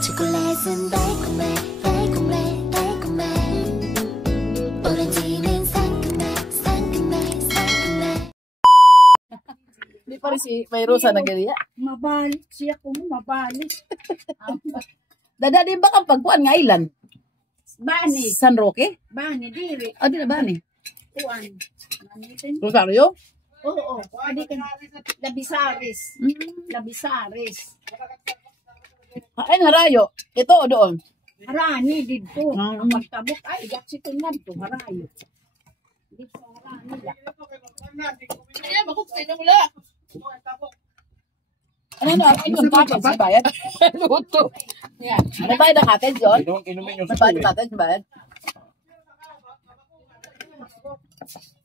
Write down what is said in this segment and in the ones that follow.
초콜릿은 달콤해 달콤해 달콤해 오렌지는 상큼해 상큼해 상큼해. Hindi pa rin si Mayrosa na ganyan. Mabalik siya ko mo, mabalik. Dada din ba kang pagkuhan nga ilan? Bani, San Roque? bani, diri. Ah, di na ba ni? Kuan. Manitin. Rosario? Oo, adi ka. Labisaris. Labisaris. Ay, harayo. Ito o doon? Harani dito. Ah. Ang magtabok ay yak si tunad to harayo. Dito harani la. Ano na? Ano yung cottage sa bayad? Luto. Yan. May bayad ang cottage yun? May bayad ang cottage sa bayad?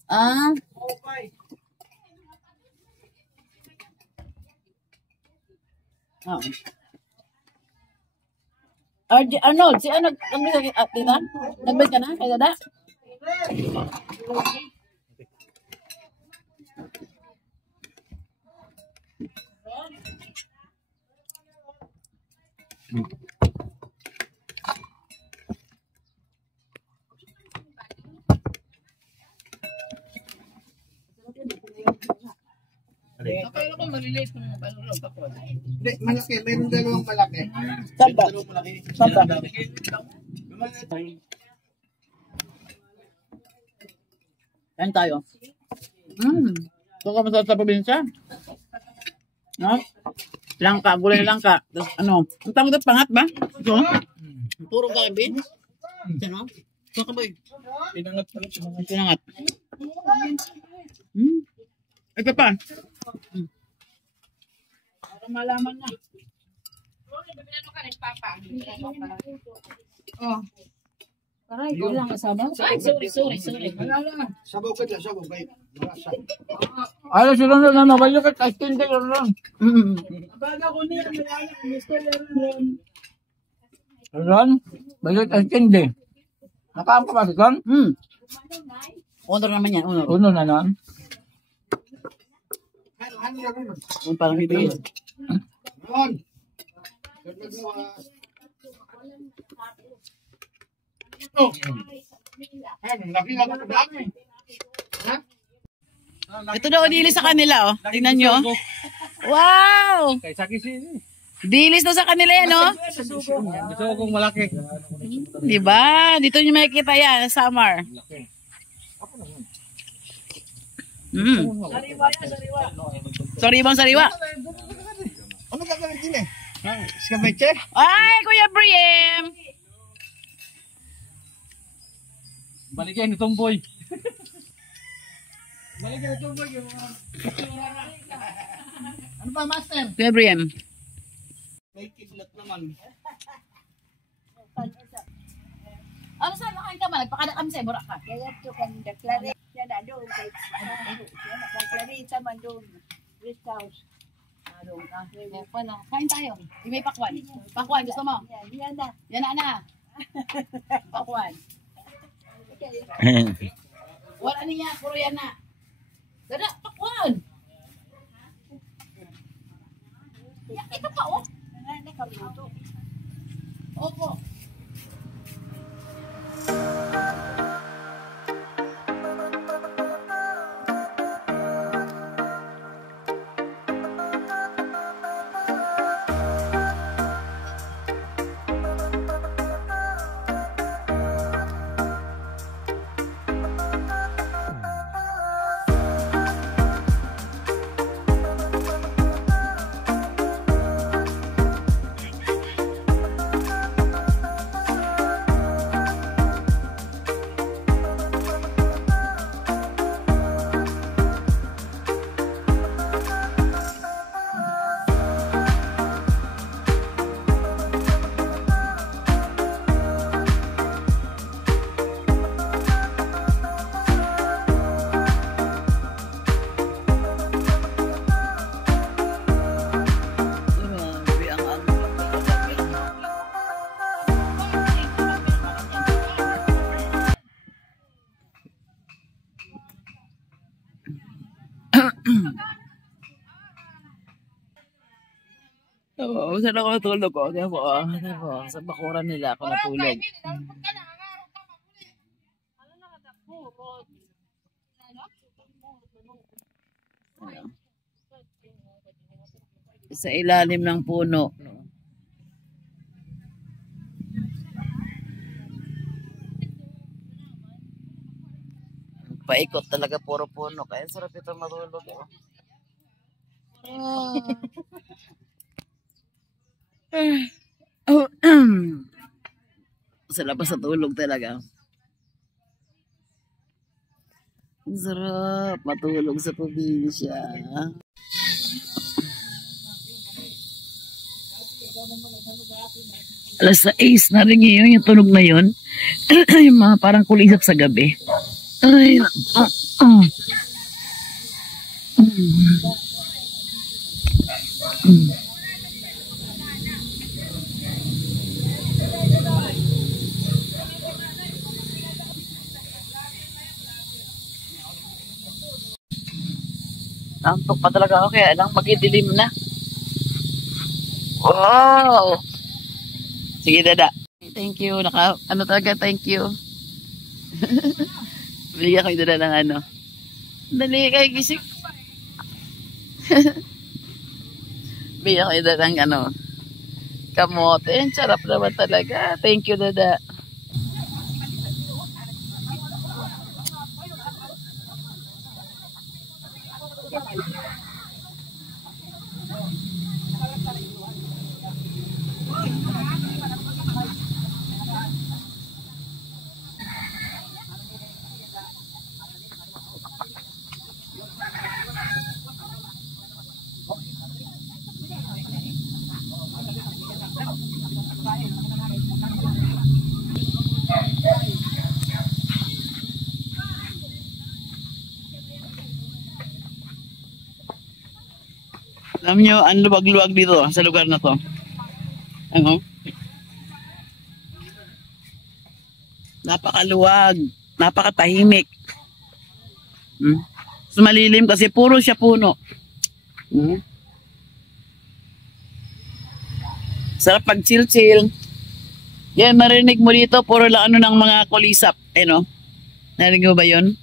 Ah. Ah. Arnold, si ano, tita? Nag-bed ka na? Kay Dada? Akala ko maliliit ng balurong pa ko. Hindi, malaki. Mayroong dalawang malaki. Saba. Dalawang malaki. Saba. Kain tayo. Ito ka masarap sa probinsya. No? Langka, gulay na langka. Tapos ano? Ang tawag doon, pangat ba? Ito? Puro kain, bin? Ito, no? Ito ka ba eh? Pinangat pala. Pinangat. Ito pa. Para malaman na. Oh. Aray, ko lang kasama. Ay, sorry. Wala lang. Sabaw ka dyan, sabaw kayo. Ay, sila na nabayo ka. Kastin din lang. Baga ko niya, mayroon. Mr. Leron. Ron? Bayo kastin din. Nakaam ka ba si Ron? Honor naman yan. Honor na nun. Ano na rin? Kung parang hindi. Ron! Oh! Ano, laki lang ako dami. Ha? Ito daw, dilis sa kanila, oh. Tingnan nyo. Wow! Kay Saki si. Dilis na sa kanila yan, oh. Gusto kong malaki. Diba? Dito nyo makikita yan, Samar. Sariwa. Ano gagawin din eh? Scavenger? Ay, Kuya Briem! Balikin itong boy. Balikin itong boy. Ano ba, master? Kuya Briem. May kidlat naman. Ano saan makain ka man? Nagpakada kami sa Ibora ka. Kaya ito kan deklare. Yan na doon. Yan na deklarita man doon. Rest house. Adong ka. Wala. Kain tayo. May pakwan. Pakwan, gusto mo? Yan na. Yan na. Pakwan. Wala niya, puro yan na. Dada, pakwan. Ito pa, oh. Nakaluto. Opo. Oo, saan ako natulog ko? Sa bakuran nila ako natulog. Sa ilalim ng puno. Paikot talaga, puro puno. Kaya sarap ito matulog. Sa labas sa tulog talaga. Ang sarap matulog sa probinsya. Alas 6 na rin yun, yung tunog na yun. Yung mga parang kulisap sa gabi. Ay, Antok pa talaga ako kaya lang magidilim na. Wow! Sige, dada. Thank you. Ano talaga, thank you. Bigyan ko yung dada ng ano. Dali kayo gising. Bigyan ko yung dada ng ano. Kamote. Ang sarap naman talaga. Thank you, dada. Alam nyo, ang luwag-luwag dito sa lugar na to. Ano? Napakaluwag. Napakatahimik. So, malilim kasi puro siya puno. Sarap pag chill-chill. Yan, marinig mo dito, puro lang ano ng mga kulisap. Eh, no? Narinig mo ba yun?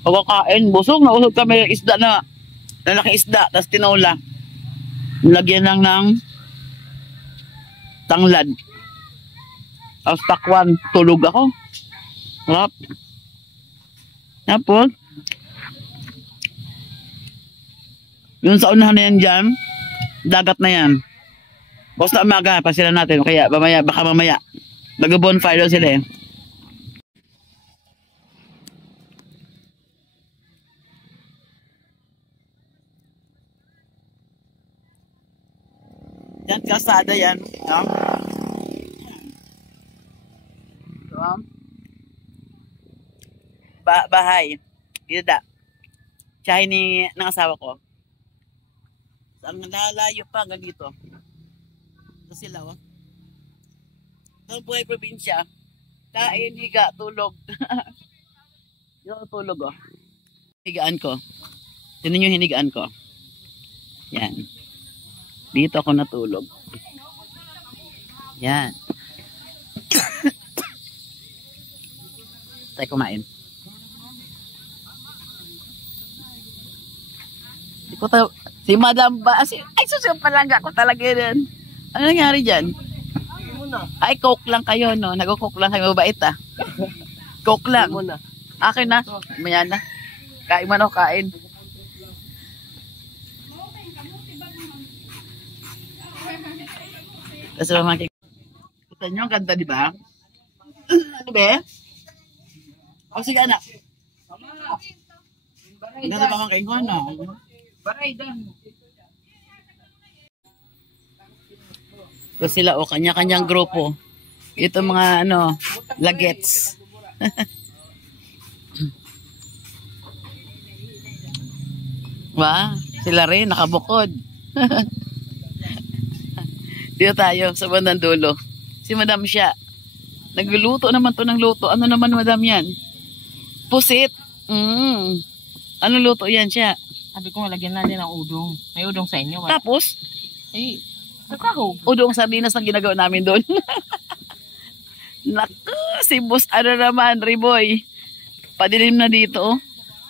Pagkakain, busog na usog kami ng isda na lalaking isda, tapos tinola. Lagyan lang ng tanglad. Tapos takwan, tulog ako. Sarap. Tapos, yun sa unahan na yan dyan, dagat na yan. Basta umaga, pa sila natin. Kaya baka mamaya, mag-bonfire sila eh. Yan, kasada yan. No? So, bahay. Yada. Tsaka ng asawa ko. So, ang nalalayo pa hanggang dito. Ito sila, oh. Ito ang buhay probinsya. Kain, higa, tulog. Yung tulog, oh. Higaan ko. Tinan yung hinigaan ko. Yan. Dito ako natulog. Yan. Tayo kumain. Si Madam ba? Ay, susunod palangga ko talaga yan. Ano nangyari dyan? Ay, coke lang kayo, no? Nag-coke lang kayo. Mabait, ah. Coke lang. Akin na. Maya na. Kain mo na, kain. Kasi naman kita nyo, ang ganda, di ba? Ano ba? O, sige, anak. Ang ganda pa mga kaingon, no? Baray dan. So sila, o, kanya-kanyang grupo. Ito mga, ano, lagets. Wow, sila rin, nakabukod. Dito tayo sa bandang dulo. Si Madam siya. Nagluluto naman to ng luto. Ano naman, Madam, yan? Pusit. Ano luto yan siya? Sabi ko, lagyan natin ng udong. May udong sa inyo. Wala. Tapos, Eh, kakahog. udong sardinas ang ginagawa namin doon. Naku, si boss, ano naman, Riboy. Padilim na dito, oh.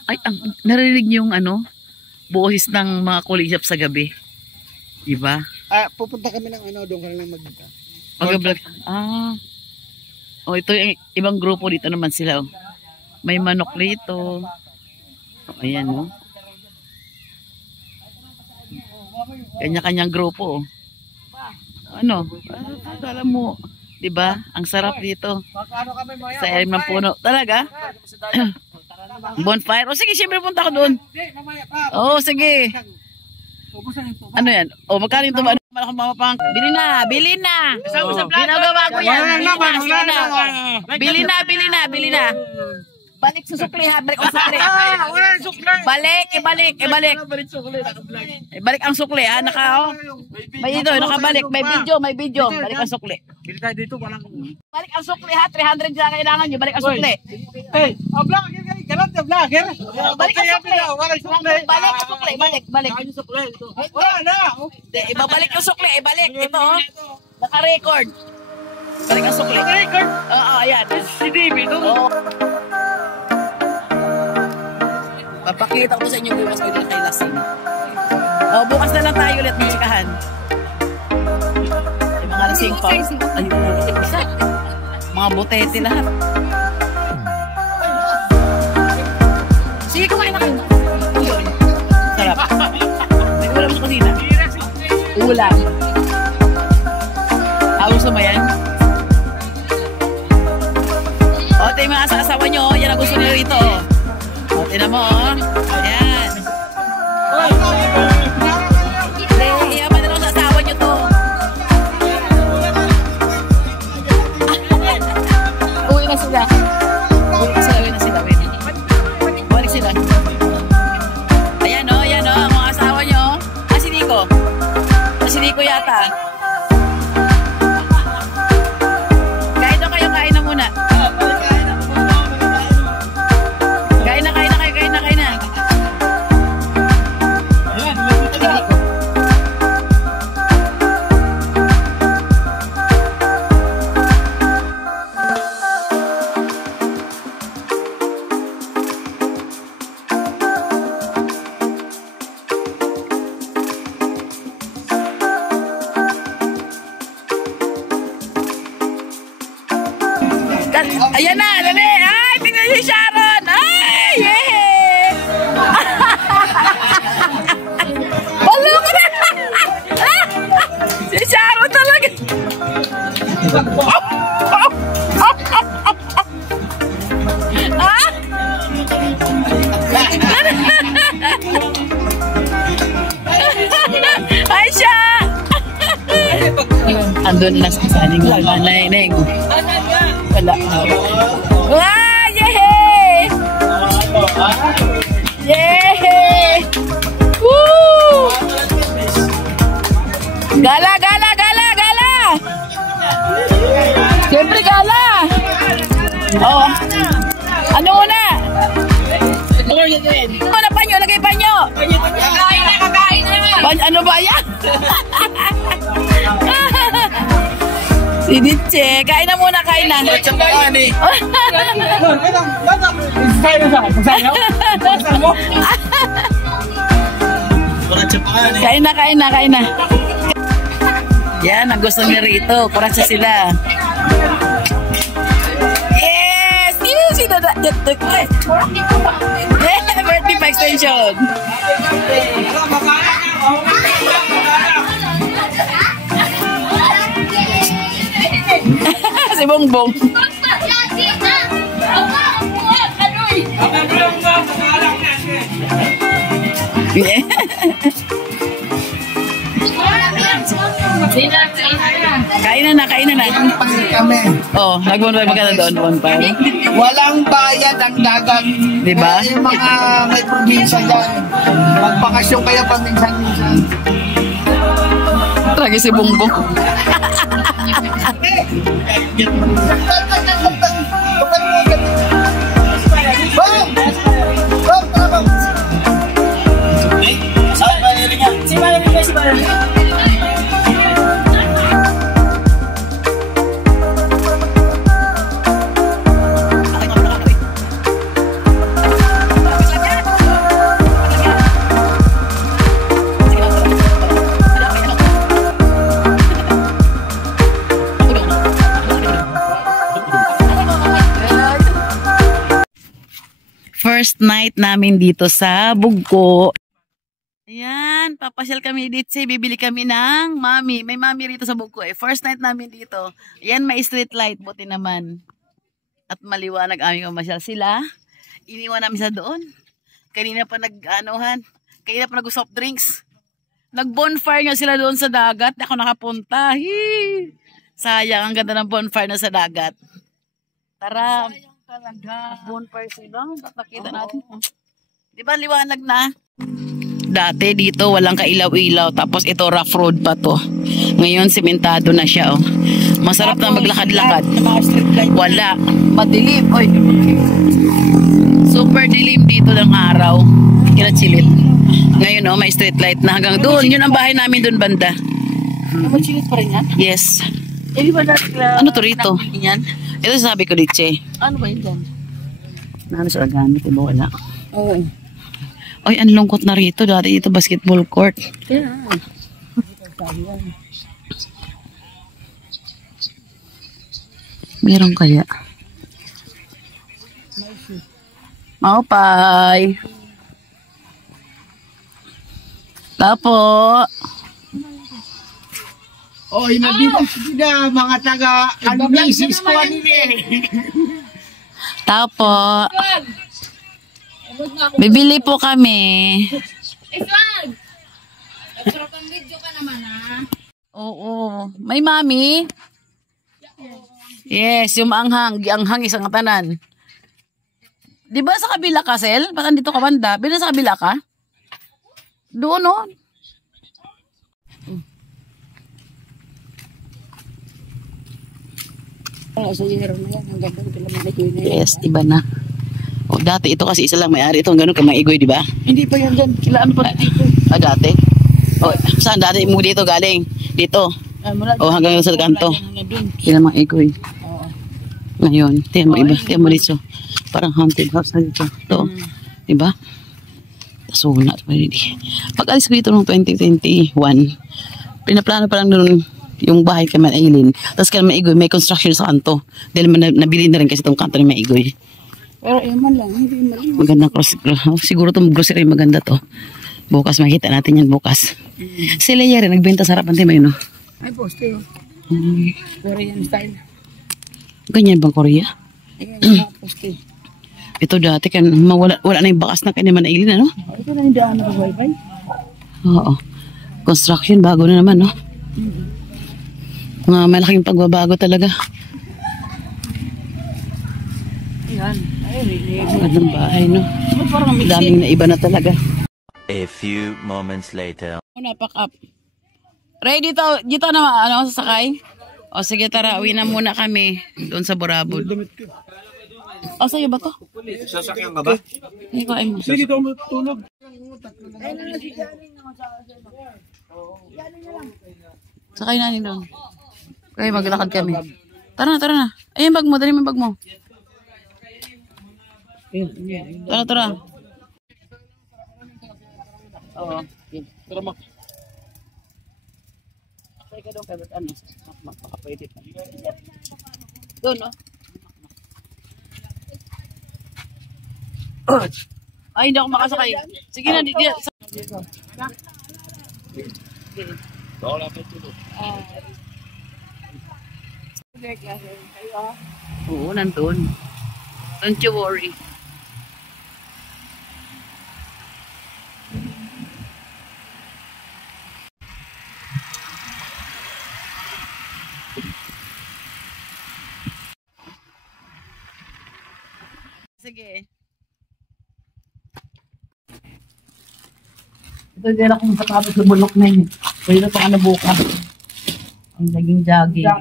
Ay, narinig niyo yung ano, boses ng mga kulisap sa gabi. Diba? Pupunta kami ng ano, doon kami mag... Mag-vlog. Oh, ito yung ibang grupo dito naman sila, oh. May manok dito. Oh, ayan, oh. Kanya-kanyang grupo, oh. Ano? Alam mo, 'di ba? Ang sarap dito. Magkano kami mo Sa ilalim ng puno. Talaga? Bonfire. O sige, siyempre punta ko doon. Hindi, mamaya pa. Oo, sige. Ubusan yung tuba. Ano yan? O, magkano yung tuba? Ano akong mamapang? Bili na, bili na. Ginagawa ko yan. Bili na, bili na, bili na. Balik sa sukli ha, balik ang sukli. Balik, ibalik. Ibalik ang sukli ha, may ito, nakabalik, may video. Balik ang sukli. Bili tayo dito, walang... Balik ang sukli ha, 300 na kailangan nyo, balik ang sukli. Hey, vlogger ka, galat na vlogger. Balik ang sukli. Walang sukli. Balik ang sukli, balik. Wala na. Hindi, ibabalik yung sukli, ibalik. Ito oh, naka-record. Balik ang sukli. Record. Oo, ayan. Si David, Oo. Papakita ko sa inyo bukas ko dito kay Lasing. O, bukas na lang tayo ulit ng chikahan. Yung mga lasing pa. Ayun, mga butete lahat. Sige, kumain na kayo. Yun. Sarap. May ulam sa kusina. Ulam. Gusto mo yan? O, ito yung mga asawa nyo. Yan ang gusto nyo rito. O, tinan mo, o. Ayan. Iyaman na lang sa asawa nyo to. Uwi na sila. Uwi na sila. Balik sila. Ayan, o. Ayan, o. Ang mga asawa nyo. Si Nico. Si Nico yata. Kain na muna. Kain na. Ayan na, dali. Ay, tingnan si Sharon. Ay, yeah. Balo ka na. Si Sharon talaga. Ay, siya. Andun na sa saling nanay. Wala. Wah, yehe! Yehe! Woo! Gala! Siyempre gala! Oh. Ano muna? Ano panyo? Lagay panyo! Kakain na! Ano ba yan? Si Ditche, kain na muna, kain na. Kain na. Yan, ang gusto niya rito. Kuratsa sila. Yes! Si Dada. Yeah, birthday pa extension. Si Bongbong. Yeah. Kain na. Kami. Oh, nag-bonfire maganda doon, bonfire. Walang bayad ang dagat. Diba? Kaya yung mga may probinsya dyan, magbakasyon kayo paminsan-minsan. Lagi si Bongbong. First night namin dito sa Bugko. Ayan, papasyal kami dito. Bibili kami ng mami. May mami rito sa Bugko eh. First night namin dito. Ayan, may street light. Buti naman. At maliwanag aming pamasyal. Sila, iniwan namin sa doon. Kanina pa nag-anohan. Kanina pa nag-soft drinks. Nag-bonfire nga sila doon sa dagat. Ako nakapunta. Hii! Sayang, ang ganda ng bonfire na sa dagat. Tara. Talaga. Bonfire sila. Nakita natin. Di ba liwanag na? Dati dito walang kailaw-ilaw. Tapos ito rough road pa to. Ngayon simentado na siya. Oh. Masarap na maglakad-lakad. Wala. Madilim. Oy. Super dilim dito ng araw. Kinachilit. Ngayon may street light na hanggang doon. Yun ang bahay namin doon banda. Machilit pa rin yan? Yes. Eh, di ba dati Ano to rito? yan? Ito sabi ko dito. Ano ba yun dyan? Ano sa gamit? Iba wala. Oo. Ay, ang lungkot na rito. Dati ito basketball court. Kaya. Meron kaya? Maupay. Tapo. Oy, nabibig sila mga taga Albisis ko Tapo. Bibili po kami. Oo. May mami? Yes, yung maanghang. Gianghang isang tanan. Di ba sa kabila ka, Sel? Ba't andito ka banda? Bila sa kabila ka? Doon, no? Yes, iba na. O, dati ito kasi isa lang may-ari. Ito, gano'n ka maigoy, di ba? Hindi pa yan dyan. Kilaan pa dito. Dati? O, saan dati mo dito galing? Dito? O, hanggang sa kanto. Kila maigoy. Ngayon, tiyan mo iba. Tiyan mo dito. Parang haunted house na dito. Ito. Diba? Tasuna. Pag alis ko dito noong 2021, pinaplano pa lang doon yung bahay kay Maigoy. Tapos kay Maigoy, may construction sa kanto. Dahil nabili na rin kasi itong kanto ni Maigoy. Pero eman lang. Hindi man lang. Magandang siguro itong grocery maganda to. Bukas makita natin yan bukas. Si Leia rin, nagbenta sa harapan tayo no? Ay, poste oh. Korean style. Ganyan bang Korea? Ayan yung mga poste. Ito dati kan wala na yung bakas na kanya Manailin, ano? Ito na yung daan na wifi. Oo. Construction, bago na naman, no? Mga malaking pagbabago talaga. Ayan. Magandang bahay, no? Daming na iba na talaga. A few moments later. Muna, pack up. Ray, dito na, sasakay? O sige, tara, uwi na muna kami doon sa Borabol. O, sa'yo ba to? Sasakyan ka ba? Hindi ko ayun. Sige, dito matulog. Sakay na rin doon. Okay, maglakad kami. Tara na. Ayun, bag mo. Dali mo yung bag mo. Tara. Oo. Tara mo. Sakay ka doon kay Bert, ano? Makapwede pa. Doon, no? Ay, hindi ako makasakay. Sige na, di. Oo, nandun. Don't you worry. Sige. Ito din akong katapos sa bulok na yun. Pwede na pa ka nabuka. Ang naging jogging.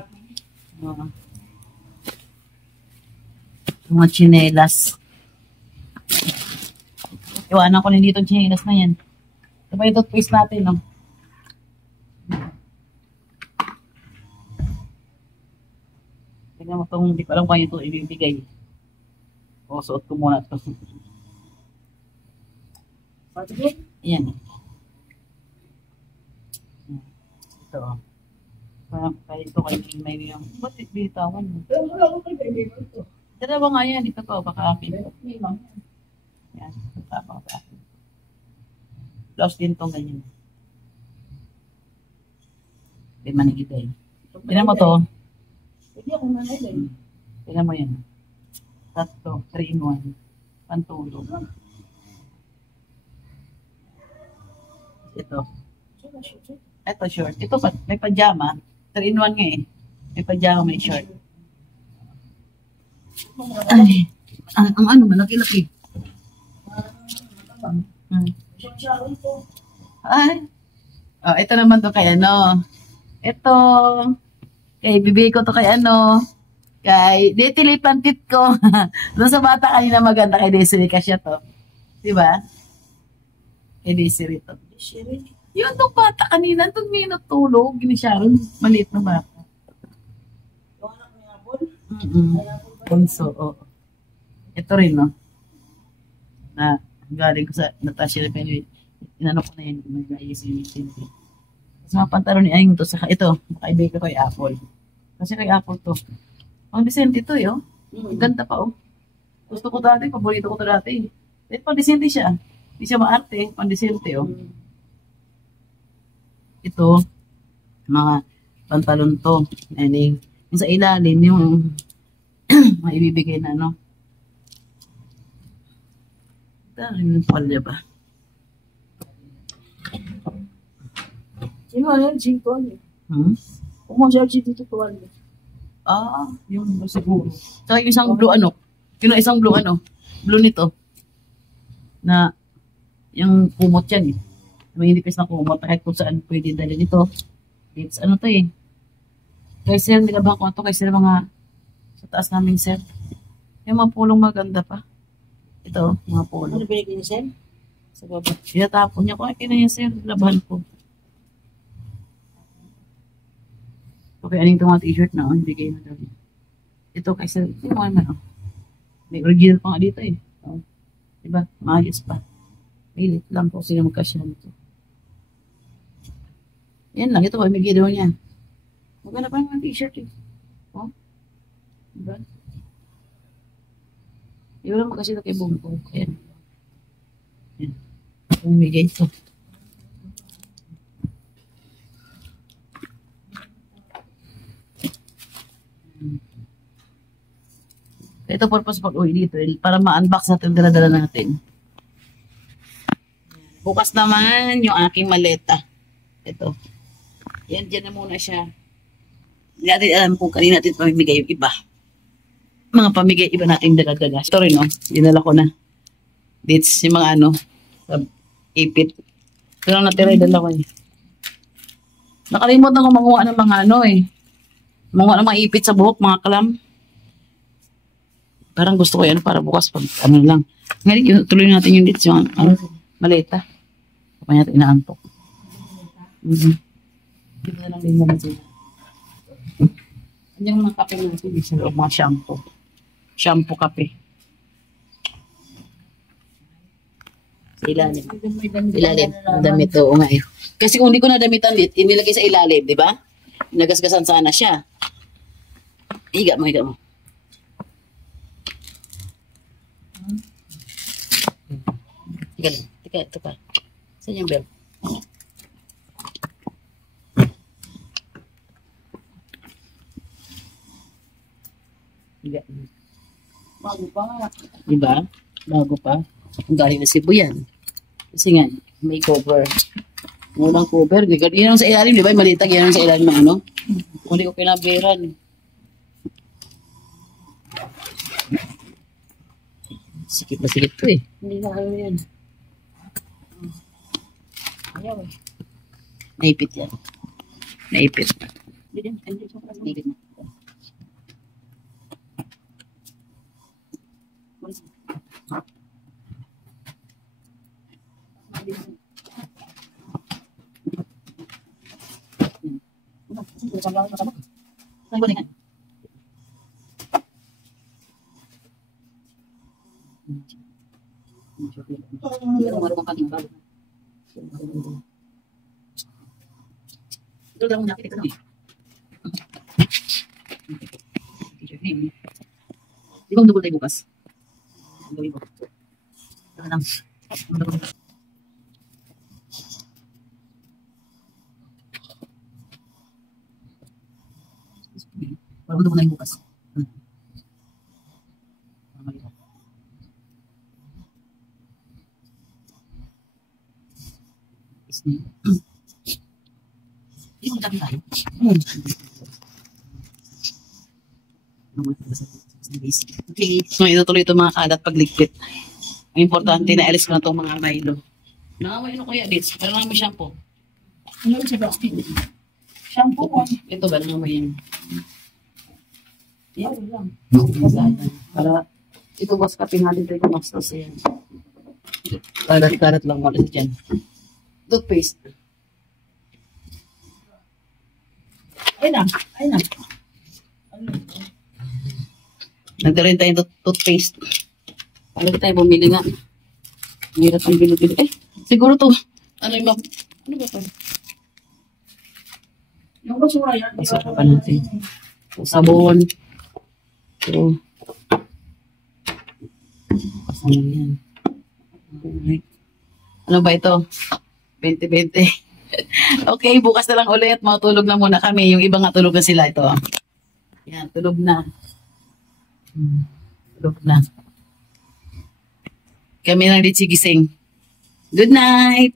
Mga chinelas. Iwanan ko na dito ang chinelas na yan. Ito pa yung toothpaste natin, no? itong, hindi ko alam kung ito ibibigay. O, suot ko muna ito. Ayan. Ito. Parang kaya ito kayo may yung, ba't bitawan mo? Dalawa nga yan, ito to, baka akin. Yan, tapang sa akin. Plus din itong ganyan. Hindi manigitay. Tignan mo to. Tignan mo yan. Tatlo, 3 in 1. Pantulog. Ito. Ito short. Ito may pajama. 3 in 1 nga eh. May pajama, may short. Ay, ang ano, malaki-laki. Ay. Oh, ito naman to kay ano. Ito. Kay bibigay ko to kay ano. Kay Detili Pantit ko. Doon sa bata kanina maganda kay Desiree kasi to. Di ba? Kay Desiree to. Yun tong bata kanina, itong minutulog. Ginisyaron, maliit na bata. Punso, oo. Ito rin, no? Na, galing ko sa Natasha Lepeno. Inano ko na yun, mag-ayos yung tinti. Sa mga pantalon ni Aying to, saka ito, makaibig ko kay Apple. Kasi kay Apple to. Ang decente ito, yo. Ang ganda pa, oh. Gusto ko dati, paborito ko to dati. Pero pang-decente siya. Hindi siya maarte, pang-decente, oh. Ito, mga pantalon to. Yung sa ilalim, yung maibibigay na, no? Dahil yung palya ba? Sino yan? Cinco ano? Kung siya dito tuwan. Ah, yung siguro. Saka yung isang blue ano? Yung isang blue ano? Blue nito. Na, yung kumot yan eh. May nipis na kumot. Kahit kung saan pwede dalhin ito. It's ano to eh. Kaya sir, nilabang ko ito. Kaya sir mga sa taas namin sir. Yung mga pulong maganda pa. Ito, mga pulong. Ano binigay niya, Sen? Sa baba. Tinatapon niya ko. Ay, kina sir. Labahan ko. Okay, aning itong mga t-shirt na, bigay na daw. Ito kay sir, ito mo naman, may original pa nga dito eh. Oh. Diba? Maayos pa. Pilit lang po sila magkasya nito. Yan lang, ito pa, may gidaw niya. Maganda pa yung mga t-shirt eh. Oh. Diba? Iba lang kasi ito kay Bongbong. Ayan. Yan. Pumigay ito. Ito purpose pag-uwi dito para ma-unbox natin dala-dala natin. Bukas naman yung aking maleta. Ito. Yan, dyan na muna siya. Hindi natin alam kung kanina natin pamimigay yung iba. Mga pamigay iba nating dala-dala. Ito rin, no? Dinala ko na. Dates, yung mga ano, ipit. Ito lang natira, dala ko eh. Nakalimutan ko manguha ng mga ano eh. Manguha ng mga ipit sa buhok, mga kalam. Parang gusto ko yan para bukas pag ano lang. Ngayon, tuloy natin yung dates, yung maleta. Kapag natin inaantok. Hindi na lang din naman sila. Andiyan mga kape natin, sa loob mga shampoo. Shampoo kape. Sa ilalim. Ilalim. Damit to, nga eh. Kasi kung hindi ko nadamitan dit, inilagay sa ilalim, di ba? Nagasgasan sana siya. Higa mo, higa mo. Tika lang. Tika, ito pa. Saan yung bell? Higa. Bago pa. Diba? Bago pa. Ang galing na Cebu yan. Kasi nga, may cover. Walang cover. Yan ang sa ilalim, di ba? Malitag yan ang sa ilalim ng ano. Kung hindi ko pinaberan. Sikit na sikit to eh. Hindi na kayo yan. Ayaw eh. Naipit yan. Naipit. Naipit na. Saan ko na yan? Ito daw nakikita ko lang eh. Di ba double tayo bukas? Ang gawin ko. Saka lang. Wala ko na yung bukas. Hindi mo dami tayo. Okay. So, itutuloy ito mga kalat pagligpit. Ang importante na alis ko na itong mga Milo. Nakaway ko kuya bits. Pero lang mo shampoo. Ano sa plastic? Shampoo ko. Ito ba naman yun? Yan lang. Para ito was kaping natin tayo kumastos yan. Karat-karat lang muna sa dyan. Toothpaste. Ay na. Ay na. Nagkaroon tayo ng toothpaste. Paano tayo bumili nga? Hirap ang bili-bili. Eh, siguro to. Ano yung ano ba to? Yung basura yan. Basura pa natin. So, sabon. So, kasama yan. Alright. Ano ba ito? 20-20. Okay, bukas na lang ulit. Matulog na muna kami. Yung iba nga tulog na sila. Ito. Yan, tulog na. Tulog na. Kami lang din sigising. Good night!